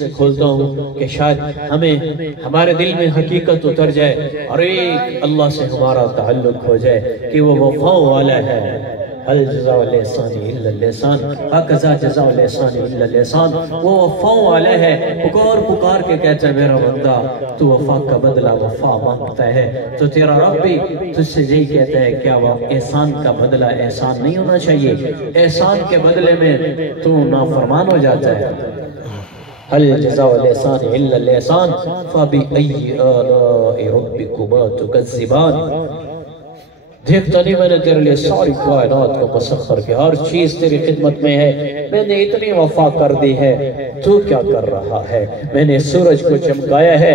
سے کھولتا ہوں کہ شاید ہمیں ہمارے دل میں حقیقت اتر جائے اور ایک اللہ سے ہمارا تعلق ہو جائے کہ وہ وفاؤں والا ہے۔ هل جزاء الاحسان الا الاحسان هكذا جزاء الاحسان الا الاحسان، وہ وفاؤں والا ہے۔ پکار کے کہتا ہے میرا بندہ تو وفا کا بدلہ وفا مانگتا ہے، تو تیرا رب بھی تجھ سے یہی کہتا ہے کیا وہ احسان کا بدلہ احسان نہیں ہونا چاہیے؟ احسان کے بدلے میں تو نافرمان ہو جاتا ہے۔ هل جزاء الاحسان الا الاحسان فبأي آلاء ربكما تكذبان۔ دیکھتا نہیں میں نے تیرے لئے ساری کائنات کو مسخر کیا، ہر چیز تیری خدمت میں ہے، میں نے اتنی وفا کر دی ہے، تو کیا کر رہا ہے؟ میں نے سورج کو چمکایا ہے،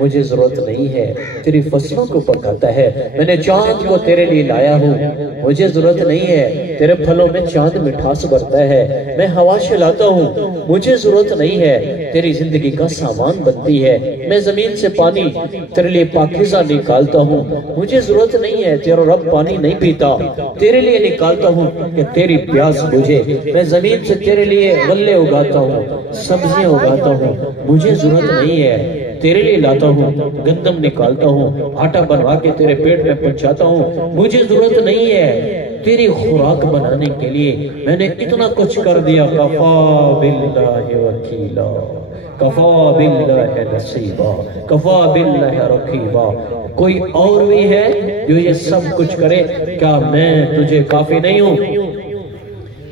مجھے ضرورت نہیں ہے، تیری فصلوں کو پکاتا ہے۔ میں نے چاند کو تیرے لیے لایا ہوں، مجھے ضرورت نہیں ہے، تیرے پھلوں میں چاند مٹھاس بھرتا ہے۔ میں ہوا چلاتا ہوں، مجھے ضرورت نہیں ہے، تیری زندگی کا سامان بنتی ہے۔ میں زمین سے پانی تیرے لیے پاکیزہ نکالتا ہوں، مجھے ضرورت نہیں ہے، تیرا رب پانی نہیں پیتا، تیرے لیے نکالتا ہوں کہ تیری پیاس بجھے۔ میں زمین سے تیرے لیے غلے اگاتا ہوں، سبزیاں اگاتا ہوں، مجھے ضرورت نہیں ہے، تیرے لیے لاتا ہوں، گندم نکالتا ہوں، آٹا بنوا کے تیرے پیٹ میں پہنچاتا ہوں، مجھے ضرورت نہیں ہے، تیری خوراک بنانے کے لیے میں نے اتنا کچھ کر دیا۔ کفا باللہ وکیلا، کفا باللہ نصیبا، کفا باللہ رقیبا۔ کوئی اور بھی ہے جو یہ سب کچھ کرے؟ کیا میں تجھے کافی نہیں ہوں؟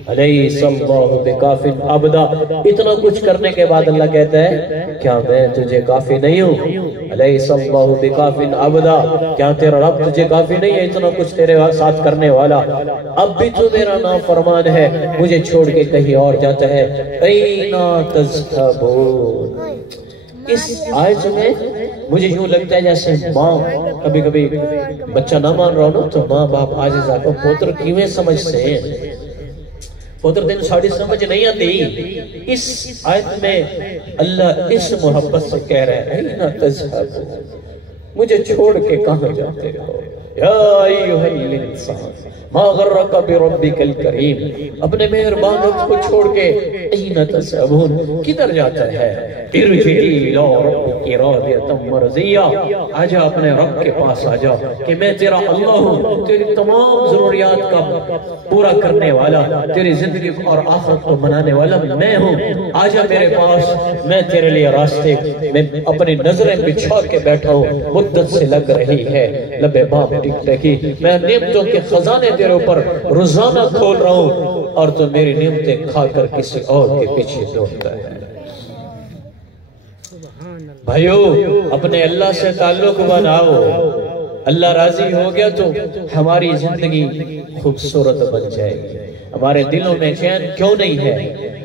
علیہ اللہ بکاف عبدا۔ اتنا کچھ کرنے کے بعد اللہ کہتا ہے کیا میں تجھے کافی نہیں ہوں؟ علیہ اللہ بکاف عبدا، کیا تیرا رب تجھے کافی نہیں ہے؟ اتنا کچھ تیرے ساتھ کرنے والا، اب بھی تو میرا نافرمان ہے، مجھے چھوڑ کے کہیں اور جاتا ہے۔ اینا تذہبون۔ اس آیت میں مجھے یوں لگتا ہے جیسے ماں کبھی کبھی بچہ نہ مان رہا ہو تو ماں باپ عاجزہ کو پوتر کیویں سمجھتے ہیں، پوتر دن ساڑھی سمجھ نہیں آتی۔ اس آیت میں اللہ اس محبت سے کہہ رہا ہے اینا تذہبون، مجھے چھوڑ کے کہاں جاتے ہو؟ یا ایوہ الانسان ما غرک بربک الکریم، اپنے مہربان رب کو چھوڑ کے اینا تذہبون کدھر جاتا ہے؟ ارجعی الی ربک راضیۃ مرضیہ، آجا اپنے رب کے پاس آجا کہ میں تیرا اللہ ہوں، تیری تمام ضروریات کا پورا کرنے والا، تیری زندگی اور آخرت کو بنانے والا میں ہوں، آجا میرے پاس، میں تیرے لیے راستے میں اپنی نظریں بچھا کے بیٹھا ہوں، مدت سے لگ رہی ہے، لبے باپ ٹک ٹکی، میں نعمتوں کے خزانے تیرے اوپر روزانہ کھول رہا ہوں اور تو میری نعمتیں کھا کر کسی اور کے پیچھے دوڑتا ہے۔ بھائیو اپنے اللہ سے تعلق بناؤ، اللہ راضی ہو گیا تو ہماری زندگی خوبصورت بن جائے گی۔ ہمارے دلوں میں چین کیوں نہیں ہے؟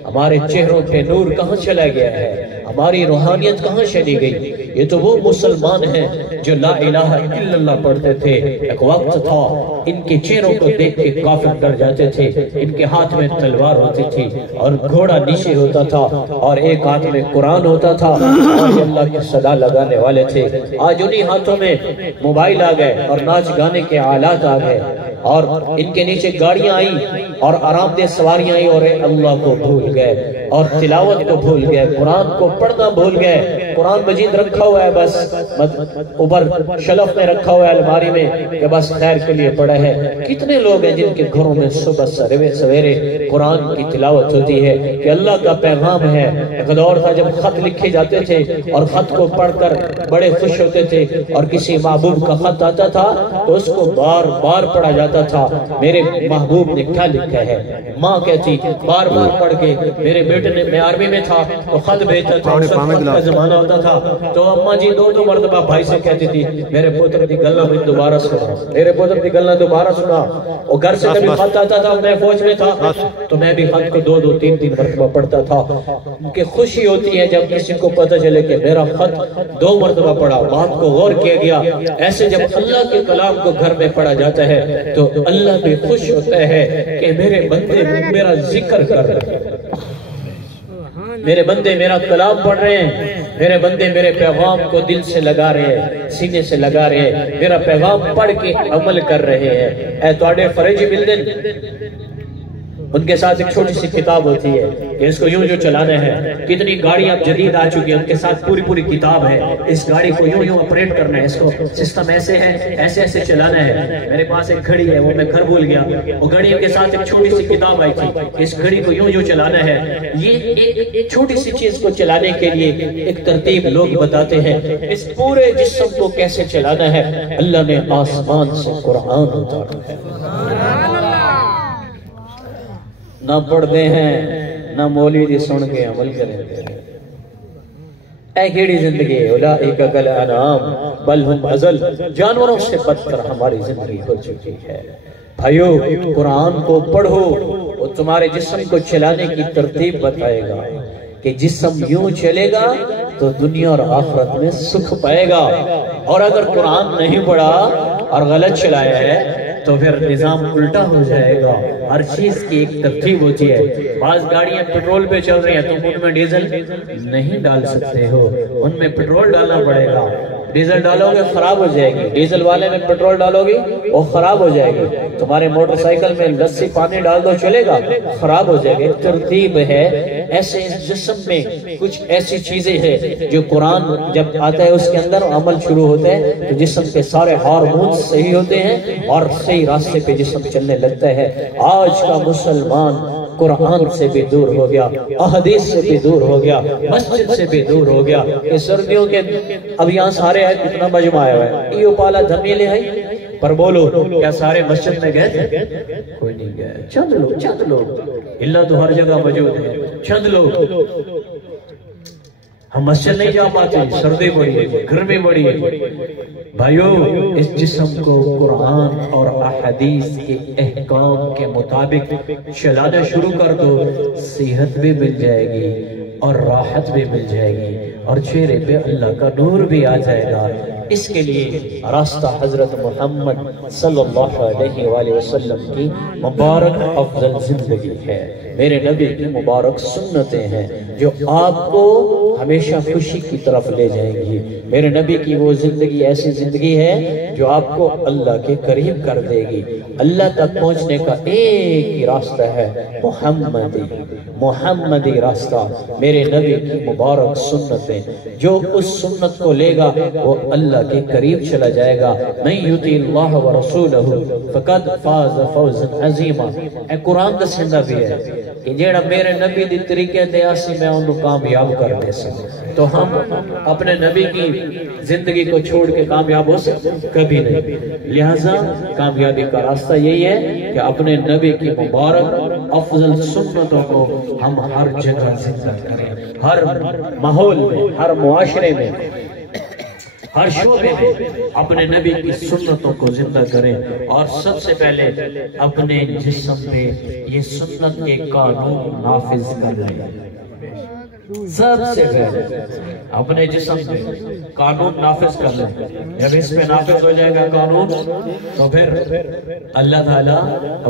ہمارے چہروں پہ نور کہاں چلا گیا ہے؟ ہماری روحانیت کہاں چلی گئی؟ یہ تو وہ مسلمان ہیں جو لا الہ الا اللہ پڑھتے تھے، ایک وقت تھا ان کے چہروں کو دیکھ کے کافر ڈر جاتے تھے، ان کے ہاتھ میں تلوار ہوتی تھی اور گھوڑا نیچے ہوتا تھا اور ایک ہاتھ میں قرآن ہوتا تھا اور اللہ کی صدا لگانے والے تھے۔ آج انہی ہاتھوں میں موبائل آ گئے اور ناچ گانے کے آلات آ گئے اور ان کے نیچے گاڑیاں آئیں اور آرام دہ سواریاں آئیں اور اللہ کو بھول گئے اور تلاوت کو بھول گئے، قرآن کو پڑھنا بھول گئے۔ قرآن مجید رکھا ہوا ہے بس اوپر شلف میں رکھا ہوا ہے الماری میں کہ بس خیر کے لیے پڑھا ہے۔ کتنے لوگ ہیں جن کے گھروں میں صبح سویرے قرآن کی تلاوت ہوتی ہے کہ اللہ کا پیغام ہے۔ ایک دور تھا جب خط لکھے جاتے تھے اور خط کو پڑھ کر بڑے خوش ہوتے تھے اور کسی محبوب کا خط آتا تھا تو اس کو بار بار پڑھا جاتا تھا، میرے محبوب نے کیا لکھا ہے؟ ماں کہتی بار بار پڑھ کے، میرے بیٹے نے میں عربی میں تھا تو خط بھیجتا تھا، خط کا زمانہ ہوتا تھا تو اماں جی دو مرتبہ بھائی سے کہتی تھی میرے پوتر دی گلہ میں دوبارہ سنا، میرے پوتر دی گلہ دوبارہ سنا۔ اور گھر سے کبھی خط آتا تھا، میں فوج میں تھا تو میں بھی خط کو دو تین مرتبہ پڑھتا تھا، کہ خوشی ہوتی ہے جب کسی کو پتہ چلے کہ میرا خط 2 مرتبہ پڑھا، بات کو غور کیا گیا۔ ایسے جب اللہ کے کلام کو گھر میں پڑھا جاتا ہے تو اللہ بھی خوش ہوتا ہے کہ میرے بندے میرا ذکر کر رہے ہیں، میرے بندے میرا کلام پڑھ رہے ہیں، میرے بندے میرے پیغام کو دل سے لگا رہے ہیں، سینے سے لگا رہے ہیں، میرا پیغام پڑھ کے عمل کر رہے ہیں۔ اے تواڈے فرج ملدن ان کے ساتھ ایک چھوٹی سی کتاب ہوتی ہے کہ اس کو یوں یوں چلانا ہے. کتنی گاڑیاں جدید آ چکی ہیں، ان کے ساتھ پوری کتاب ہے. اس گاڑی کو یوں یوں آپریٹ کرنا ہے، اس کو سسٹم ایسے ہے، ایسے ایسے چلانا ہے. میرے پاس ایک گھڑی ہے، وہ میں گھر بھول گیا، وہ گھڑیوں کے ساتھ ایک چھوٹی سی کتاب آئی تھی، اس گھڑی کو یوں یوں چلانا ہے. یہ ایک چھوٹی سی چیز کو چلانے کے لیے ایک ترتیب لوگ بتاتے ہیں. اس پورے جسم کو کیسے چلانا ہے اللہ نے آسمان سے قرآن اتارا ہے. نہ پڑھتے ہیں نہ مولوی سن کے عمل کریں گے. اے کیڑی زندگی ہے، اولئک کالانعام بل ہم اضل، جانوروں سے بدتر ہماری زندگی ہو چکی ہے. بھائیو قرآن کو پڑھو، وہ تمہارے جسم کو چلانے کی ترتیب بتائے گا کہ جسم یوں چلے گا تو دنیا اور آخرت میں سکھ پائے گا. اور اگر قرآن نہیں پڑھا اور غلط چلایا ہے تو پھر نظام الٹا ہو جائے گا. ہر چیز کی ایک ترتیب ہوتی ہے. بعض گاڑیاں پیٹرول پہ چل رہی ہیں، تم ان میں ڈیزل نہیں ڈال سکتے ہو، ان میں پیٹرول ڈالنا پڑے گا. ڈیزل ڈالو گے خراب ہو جائے گی، ڈیزل والے میں پیٹرول ڈالو گی وہ خراب ہو جائے گی. تمہارے موٹر سائیکل میں لسی پانی ڈال دو چلے گا، خراب ہو جائے گی. ترتیب ہے. ایسے اس جسم میں کچھ ایسی چیزیں ہیں جو قرآن جب آتا ہے اس کے اندر عمل شروع ہوتے ہیں تو جسم کے سارے ہارمونز صحیح ہوتے ہیں اور صحیح راستے پہ جسم چلنے لگتا ہے. آج کا مسلمان قرآن سے بھی دور ہو گیا، احادیث سے بھی دور ہو گیا، مسجد سے بھی دور ہو گیا. کہ سردیوں کے اب یہاں سارے ہیں، کتنا مجمع آیا ہوا ہے، یہ پالا دھمیلے ہیں پر بولو کیا سارے مسجد میں گئے تھے؟ کوئی نہیں گئے. چند لوگ اللہ تو ہر جگہ موجود ہے، چند لوگ. ہم مسجد نہیں جا پاتے، سردی بڑی ہے، گرمی بڑی ہے. بھائیو اس جسم کو قرآن اور احادیث کے احکام کے مطابق چلانا شروع کر دو، صحت بھی مل جائے گی اور راحت بھی مل جائے گی اور چہرے پہ اللہ کا نور بھی آ جائے گا. اس کے لیے راستہ حضرت محمد صلی اللہ علیہ وآلہ وسلم کی مبارک افضل زندگی ہے. میرے نبی کی مبارک سنتیں ہیں جو آپ کو ہمیشہ خوشی کی طرف لے جائیں گی. میرے نبی کی وہ زندگی ایسی زندگی ہے جو آپ کو اللہ کے قریب کر دے گی. اللہ تک پہنچنے کا ایک ہی راستہ ہے، محمدی راستہ. میرے نبی کی مبارک سنتیں، جو اس سنت کو لے گا وہ اللہ کے قریب چلا جائے گا. من یطیع اللہ ورسولہ فقد فاز فوزا عظیما. اے قرآن دا سندہ بھی ہے کہ جیڑا میرے نبی دی طریقے دے آسی میں انہوں کامیاب کر دے سکتے. تو ہم اپنے نبی کی زندگی کو چھوڑ کے کامیاب ہو سکتے کبھی نہیں. لہذا کامیابی کا راستہ یہی ہے کہ اپنے نبی کی مبارک افضل سنتوں کو ہم ہر جگہ زندہ کریں، ہر ماحول میں، ہر معاشرے میں، ہر شعبے میں اپنے نبی کی سنتوں کو زندہ کریں. اور سب سے پہلے اپنے جسم پہ یہ سنت کے قانون نافذ کر لیں. سب سے پہلے اپنے جسم پہ قانون نافذ کر لیں. جب اس پہ نافذ ہو جائے گا قانون تو پھر اللہ تعالیٰ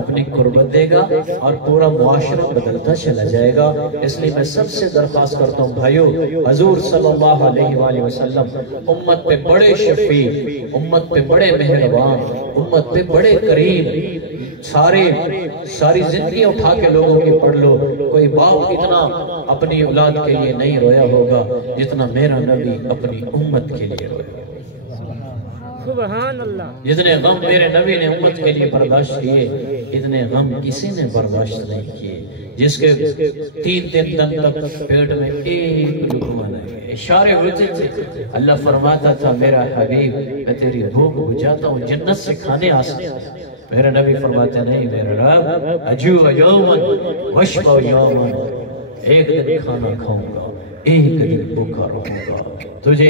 اپنی قربت دے گا اور پورا معاشرہ بدلتا چلا جائے گا. اس لیے میں سب سے درخواست کرتا ہوں بھائیو، حضور صلی اللہ علیہ وآلہ وسلم امت پہ بڑے شفیع، امت پہ بڑے مہربان، امت پہ بڑے کریم. ساری زندگی اٹھا کے لوگوں کی پڑھ لو، کوئی باپ اتنا اپنی اولاد کے لیے نہیں رویا ہوگا جتنا میرا نبی اپنی امت کے لیے رویا. سبحان اللہ. جتنے غم میرے نبی نے امت کے لیے برداشت کیے اتنے غم کسی نے برداشت نہیں کیے. جس کے 3 دن تک پیٹ میں ایک لقمہ نہیں ہے. اشارے ہوتے تھے. اللہ فرماتا تھا میرا حبیب میں تیری بھوک بجھاتا ہوں، جنت سے کھانے آ سکتے. میرا نبی فرماتے نہیں میرا رب اجوع یومن واشبع یومن، ایک دن کھانا کھاؤں گا، ایک دن بھوکا رہوں گا. تجھے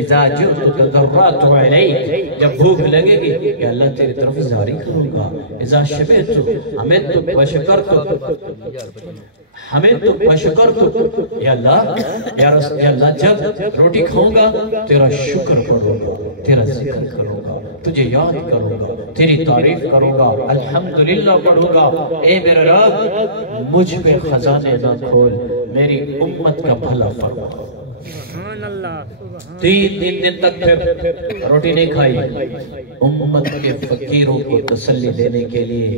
اذا جئتک ضرعت علیک، جب بھوک لگے گی کہ اللہ تیری طرف جاری کروں گا. اذا شبعت حمدتک وشکرتک، یا اللہ جب روٹی کھاؤں گا تیرا شکر کروں گا، تیرا ذکر کروں گا، تجھے یاد کروں گا، تیری تعریف کروں گا، الحمدللہ پڑھوں گا. اے میرے رب مجھ پہ خزانے نہ کھول، میری امت کا بھلا فرما. 3 دن تک پھر روٹی نہیں کھائی. امت کے فقیروں کو تسلی دینے کے لیے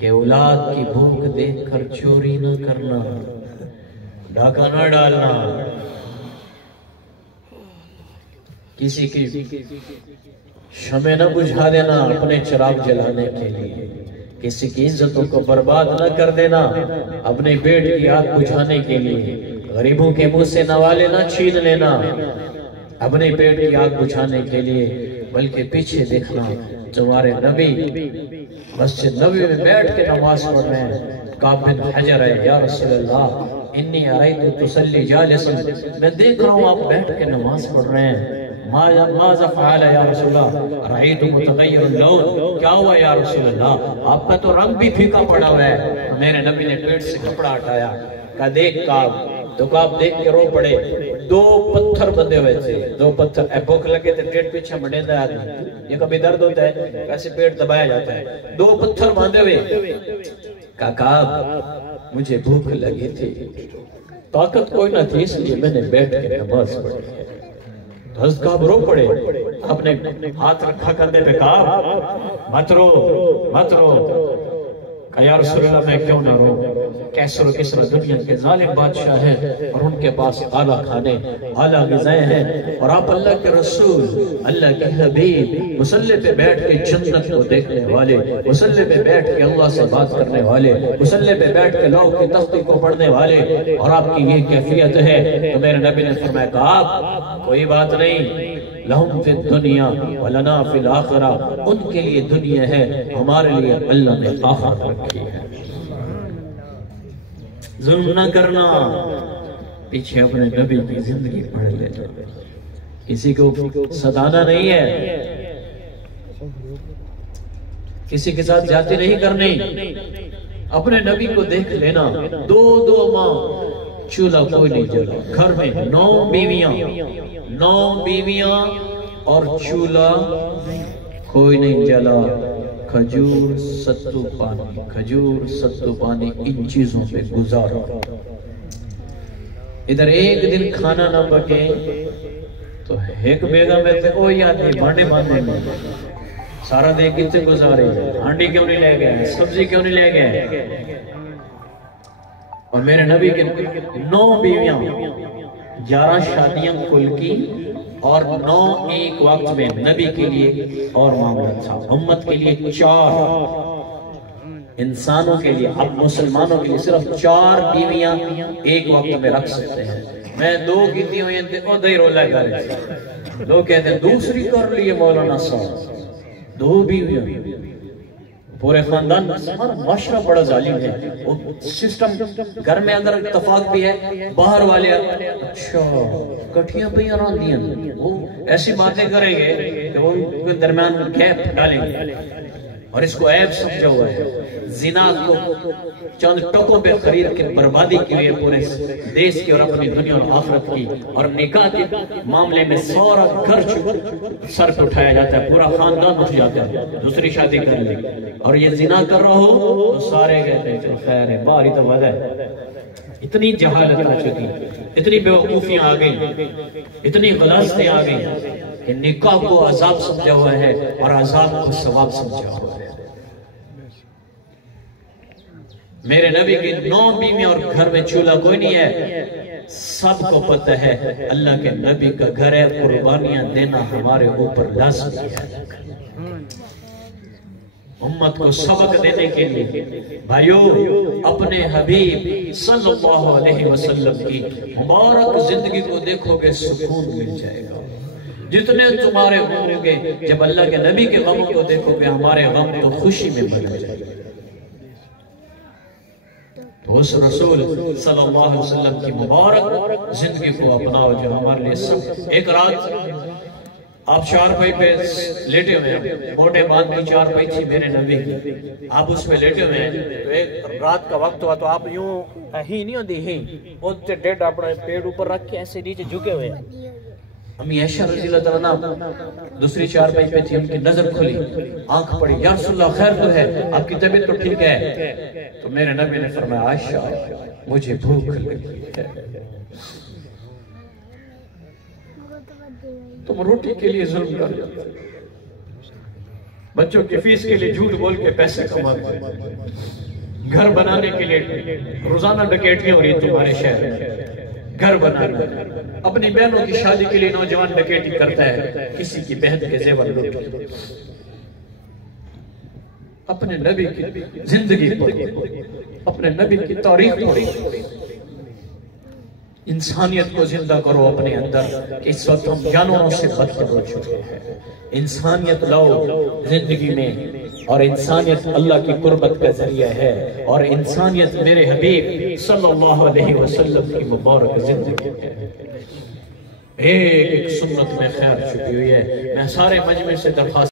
کہ اولاد کی بھوک دیکھ کر چوری نہ کرنا، ڈاکہ نہ ڈالنا، کسی کی شمع نہ بجھا دینا اپنے چراغ جلانے کے لیے، کسی کی عزتوں کو برباد نہ کر دینا اپنے پیٹ کی آگ بجھانے کے لیے، غریبوں کے منہ سے نوالے نہ چھین لینا اپنے پیٹ کی آگ بجھانے کے لیے، بلکہ پیچھے دیکھنا تمہارے نبی مسجد نبی میں بیٹھ کے نماز پڑھ رہے ہیں، کعب بن حجر ہے، یا رسول اللہ انی ارائیت تصلی جالسا، میں دیکھ رہا ہوں آپ بیٹھ کے نماز پڑھ رہے ہیں، ماذا فعل یا رسول اللہ، رأیت متغیر اللون، کیا ہوا یا رسول اللہ، آپ کا تو رنگ بھی پھیکا پڑا ہوا ہے۔ میرے نبی نے پیٹ سے کپڑا ہٹایا، کہا دیکھ کعب، تو کعب دیکھ کے رو پڑے، 2 پتھر بندے ہوئے تھے، 2 پتھر، بھوک لگے تھے پیٹ پیچھے مڈیندا آدمی، یہ کبھی درد ہوتا ہے کیسے پیٹ دبایا جاتا ہے، 2 پتھر باندھے ہوئے، کہا کعب مجھے بھوک لگی تھی، طاقت کوئی نہ تھی اس لیے میں نے بیٹھ کے نماز پڑھی ہے۔ حضرت کعب رو پڑے، آپ نے ہاتھ رکھا کندھے پہ، کعب مت رو مت رو، کہا یا رسول اللہ میں کیوں نہ رو، کیسر و کسرا دنیا کے ظالم بادشاہ ہیں اور ان کے پاس اعلیٰ کھانے اعلیٰ غذائیں ہیں، اور آپ اللہ کے رسول اللہ کے حبیب مصلی پہ بیٹھ کے جنت کو دیکھنے والے، مصلی پہ بیٹھ کے اللہ سے بات کرنے والے، مصلی پہ بیٹھ کے لوگ کی تختی کو پڑھنے والے، اور آپ کی یہ کیفیت ہے، تو میرے نبی نے فرمایا کہا کوئی بات نہیں، لہم فی الدنیا ولنا فی الآخرہ، ان کے لیے دنیا ہے، ہمارے لیے اللہ نے آخرت رکھی ہے۔ ظلم نہ کرنا، پیچھے اپنے نبی کی زندگی پڑھ لینا، کسی کو ستانا نہیں ہے، کسی کے ساتھ جاتی نہیں کرنی، اپنے نبی کو دیکھ لینا، 2 ماہ چولہا کوئی نہیں جلا، گھر میں 9 بیویاں اور چولہا کوئی نہیں جلا، کھجور ستو پانی ان چیزوں پہ گزارو، ادھر ایک دن کھانا نہ پکے تو ایک بیگم میں تھے کوئی آدمی بانڈے باندھنے میں سارا دے کتے گزارے، ہانڈی کیوں نہیں لے گئے، سبزی کیوں نہیں لے گئے، اور میرے نبی کے 9 بیویاں، 11 شادیاں کل کی، اور 9 ایک وقت میں نبی کے لیے اور معاملہ تھا، امت کے لیے 4، انسانوں کے لیے، اب مسلمانوں کے لیے صرف 4 بیویاں ایک وقت میں رکھ سکتے ہیں۔ میں 2 کیتی ہوئی ہیں، دیکھو دہی رولا کر رہے ہیں، لوگ کہتے ہیں دوسری کر لیے مولانا صاحب، 2 بیویاں، پورے خاندان، معاشرہ بڑا ظالم ہے، وہ سسٹم گھر میں اگر اتفاق بھی ہے، باہر والے اچھا کٹھیاں پہ یاران دیاں، وہ ایسی باتیں کریں گے کہ وہ درمیان گیپ ڈالیں گے، اور اس کو عیب سمجھا ہوا ہے، زنا کو چند ٹکوں پہ خرید کے بربادی کی ہوئی پورے دیش کی اور اپنی دنیا اور آخرت کی، اور نکاح کے معاملے میں سارا گھر سر پہ اٹھایا جاتا ہے، پورا خاندان اٹھ جاتا ہے، دوسری شادی کر لی، اور یہ زنا کر رہا ہو تو سارے کہتے ہیں چل خیر ہے، باری تو وعدہ ہے۔ اتنی جہالت آ چکی، اتنی بیوقوفیاں آ گئی، اتنی غلاظتیں آ گئی کہ نکاح کو عذاب سمجھا ہوا ہے اور عذاب کو ثواب سمجھا ہوا ہے۔ میرے نبی کی 9 بیویاں اور گھر میں چولہا کوئی نہیں ہے، سب کو پتہ ہے اللہ کے نبی کا گھر ہے، قربانیاں دینا ہمارے اوپر لازمی ہے۔ امت کو سبق دینے کے لیے بھائیو، اپنے حبیب صلی اللہ علیہ وسلم کی مبارک زندگی کو دیکھو گے سکون مل جائے گا۔ جتنے تمہارے ہوں گے، جب اللہ کے نبی کے غم کو دیکھو گے، ہمارے غم تو خوشی میں بدل جائے گا۔ تو اس رسول صلی اللہ علیہ وسلم کی مبارک زندگی کو اپناؤ جو ہمارے لیے سب۔ ایک رات آپ چارپائی پہ لیٹے ہوئے ہیں، موٹے باندھ کی چارپائی تھی میرے نبی کی، آپ اس پہ لیٹے ہوئے ہیں، تو ایک رات کا وقت ہوا تو آپ یوں ہی نہیں ہوتی ہی ہوتے ڈیڈ اپنے پیڑ اوپر رکھ کے ایسے نیچے جھکے ہوئے ہیں۔ امی عائشہ رضی اللہ عنہ دوسری چارپائی پہ تھی، ان کی نظر کھلی، آنکھ پڑی، یا رسول اللہ خیر تو ہے، آپ کی طبیعت تو ٹھیک ہے؟ تو میرے نبی نے فرمایا عائشہ مجھے بھوک لگی ہے، تم روٹی کے لیے ظلم کر، بچوں کی فیس کے لیے جھوٹ بول کے پیسے کماتے ہیں، گھر بنانے کے لیے روزانہ ڈکیٹیاں ہو رہی تمہارے شہر میں، گھر بنانا، اپنی بہنوں کی شادی کے لیے نوجوان ڈکیٹی کرتا ہے، کسی کی بہن کے زیور لوٹ، اپنے نبی کی زندگی پڑھو، اپنے نبی کی تاریخ پڑھو، انسانیت کو زندہ کرو اپنے اندر کہ اس وقت ہم جانوروں سے بدتر ہو چکے ہیں۔ انسانیت لاؤ زندگی میں، اور انسانیت اللہ کی قربت کا ذریعہ ہے، اور انسانیت میرے حبیب صلی اللہ علیہ وسلم کی مبارک زندگی ہے۔ ایک ایک سنت میں خیر چھپی ہوئی ہے۔ میں سارے مجمع سے درخواست